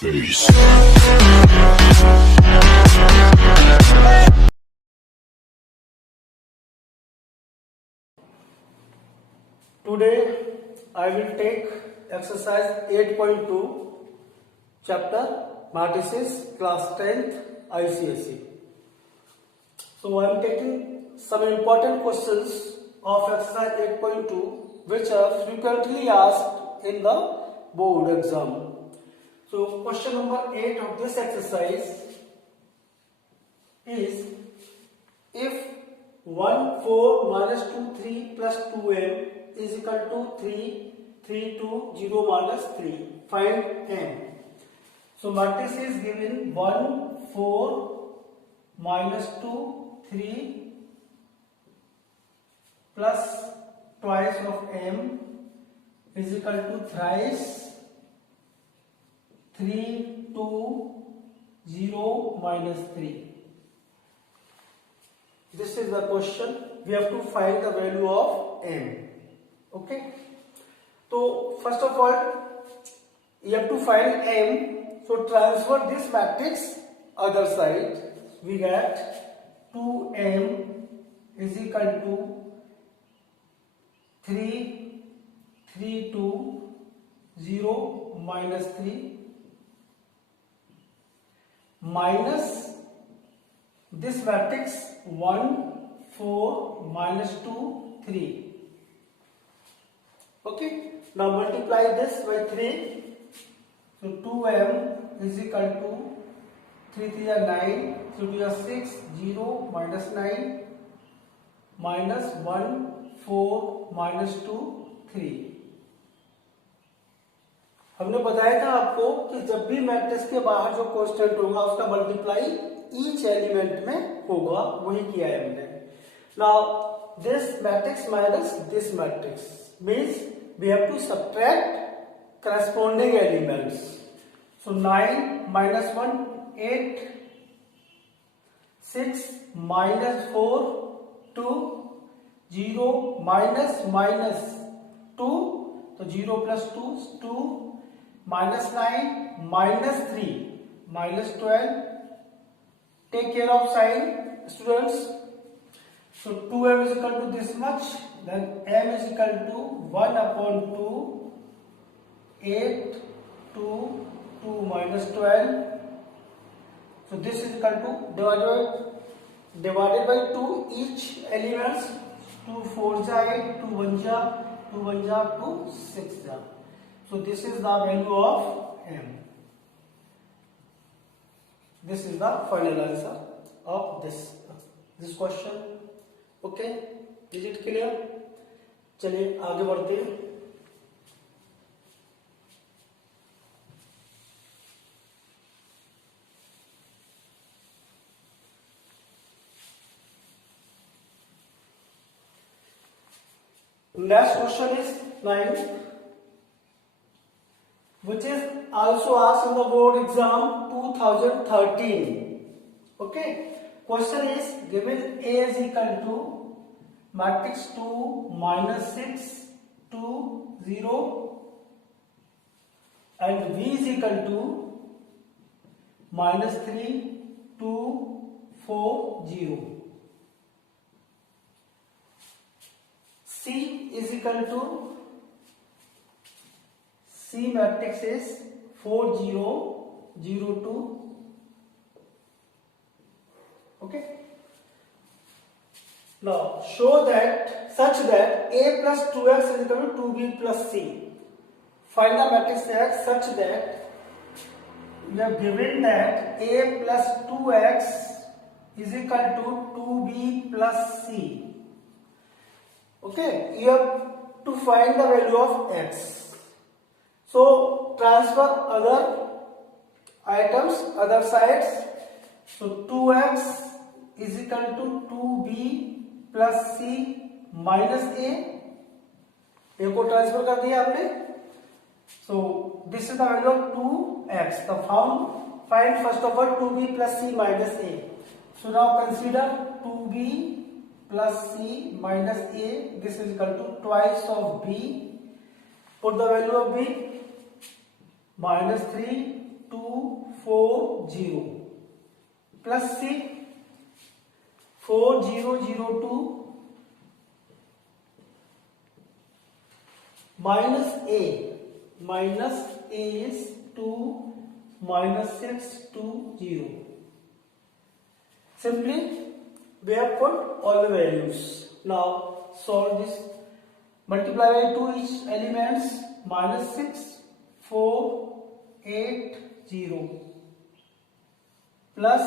Peace. Today I will take exercise 8.2 chapter matrices class 10th ICSE. So I am taking some important questions of exercise 8.2 which are frequently asked in the board exam. So question number 8 of this exercise is if 1 4 minus 2 3 plus 2m is equal to 3 3 2 0 minus 3, find m. So matrix is given 1 4 minus 2 3 plus twice of m is equal to thrice 3 2 0 minus 3. This is the question. We have to find the value of m. Okay. So first of all, you have to find m. So transfer this matrix other side. We get 2m is equal to 3 3 2 0 minus 3 minus this matrix 1 4 minus 2 3. Okay, now multiply this by 3. So 2m is equal to 3 3 are 9, 3 2 are 6, 0 minus 9 minus 1 4 minus 2 3. हमने बताया था आपको कि जब भी matrix के बाहर जो कांस्टेंट होगा उसका मल्टीप्लाई ईच एलिमेंट में होगा, वही किया है हमने. Now this matrix minus this matrix means we have to subtract corresponding elements. So 9 minus 1 8 6 minus 4 2 0 minus minus 2, तो 0 plus 2 2 minus 9 minus 3 minus 12. Take care of sign, students. So 2m is equal to this much, then m is equal to 1 upon 2 8 2 2 minus 12. So this is equal to divided by 2 each elements. 2 4 ja 8, 2 1 ja 2 1 ja 2 6 ja. So this is the value of m. This is the final answer of this question. Okay, is it clear? चलिए आगे बढ़ते हैं. Next question is 9, which is also asked in the board exam 2013. Okay, question is given A is equal to matrix 2 minus 6 2 0 and B is equal to minus 3 2 4 0. C is equal to C matrix is 4 0 0 2. Okay. Now show that such that A plus 2x is equal to 2B plus C. Find the matrix X such that we have given that A plus 2x is equal to 2B plus C. Okay, you have to find the value of x. So transfer other items other sides. So 2x is equal to 2b plus c minus a. A को transfer कर दिया आपने. So this is the value of 2x. The find first of all 2b plus c minus a. So now consider 2b plus c minus a. This is equal to twice of b. Put the value of b minus 3 240 plus C 4002 minus A is 2 minus 620. Simply we have put all the values. Now solve this. Multiply by 2 each elements. Minus 6 480 plus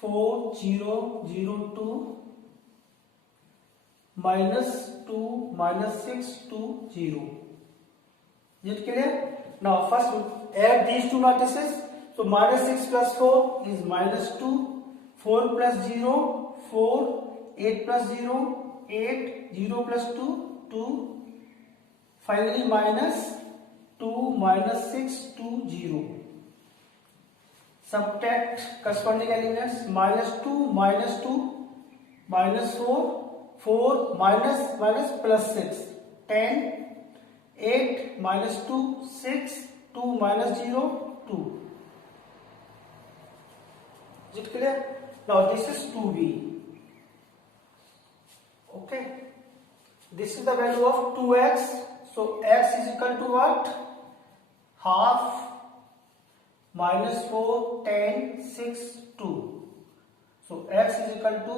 4002 minus 2 minus 620. Is it clear? Now first add these two matrices. So minus 6 plus 4 is minus 2, 4 plus 0 4, 8 plus 0 8, 0 plus 2 2. Finally minus 2 minus 6 2 0. Subtract corresponding elements. Minus 2 minus 2 minus 4 4 minus plus 6 10 8 minus 2 6 2 minus 0 2. Is it clear? Now this is 2b. Okay, this is the value of 2x. So x is equal to what? Half minus 4 10 6 2. So x is equal to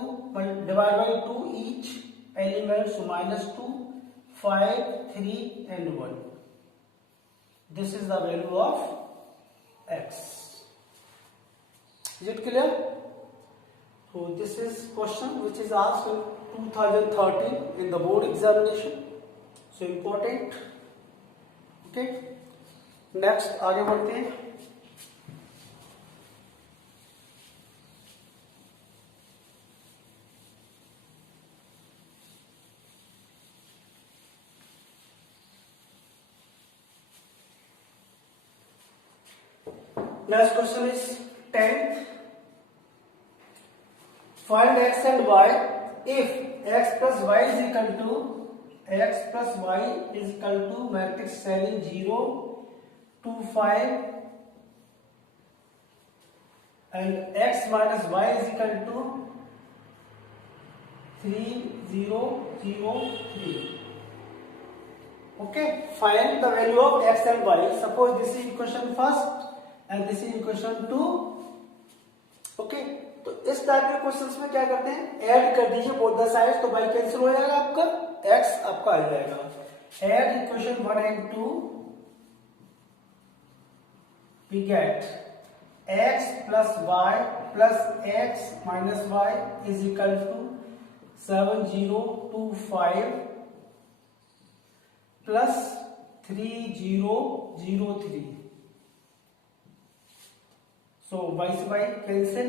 divide by 2 each element. So minus 2 5 3 and 1. This is the value of x. Is it clear? So this is question which is asked in 2013 in the board examination. So important. Okay, next आगे बढ़ते हैं. Next question is 10th. Find x and y if x plus y is equal to matrix 7 0 2 5 and x minus y is equal to 3 0 0 3. Okay, find the value of x and y. Suppose this is equation first and this is equation 2. Okay, तो इस type के questions में क्या करते हैं, add कर दीजिए both the sides. तो बाई कैंसिल हो जाएगा आपका, x आपका आ जाएगा. Add equation 1 and 2, we get x plus y plus x minus y is equal to 7025 plus 3003. So y से y cancel,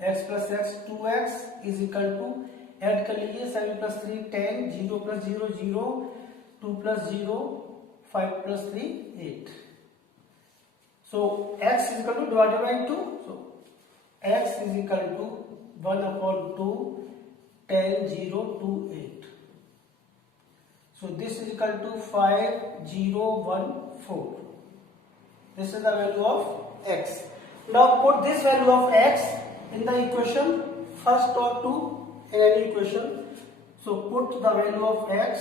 x plus x 2x is equal to, add कर लीजिए 7 plus 3 10, 0 plus 0 0, 2 plus 0 5 plus 3 8. So x is equal to divided by 2. So x is equal to 1 upon 2 10 0 2 8. So this is equal to 5014. This is the value of x. Now put this value of x in the equation first or 2 in any equation. So put the value of x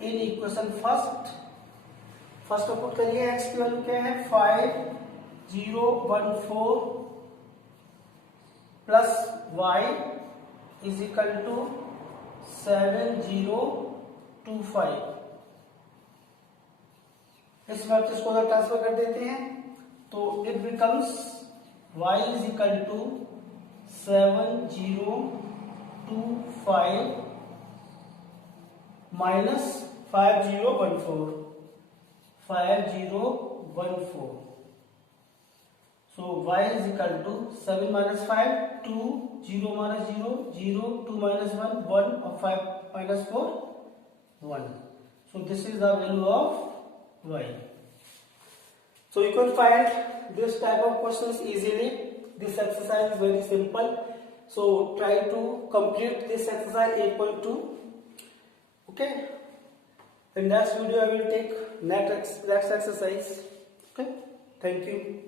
in equation first. First put करिए, x की value क्या है 5014 plus y is equal to 7025. इस matrix को अगर transfer कर देते हैं तो it becomes y is equal to 7025 minus 5014. So y is equal to 7 minus 5 2, 0 minus 0 0, 2 minus 1 1, or 5 minus 4 1. So this is the value of y. So you can find this type of questions easily. This exercise is very simple. So try to complete this exercise 8.2. Okay. In next video I will take next exercise. Okay, thank you.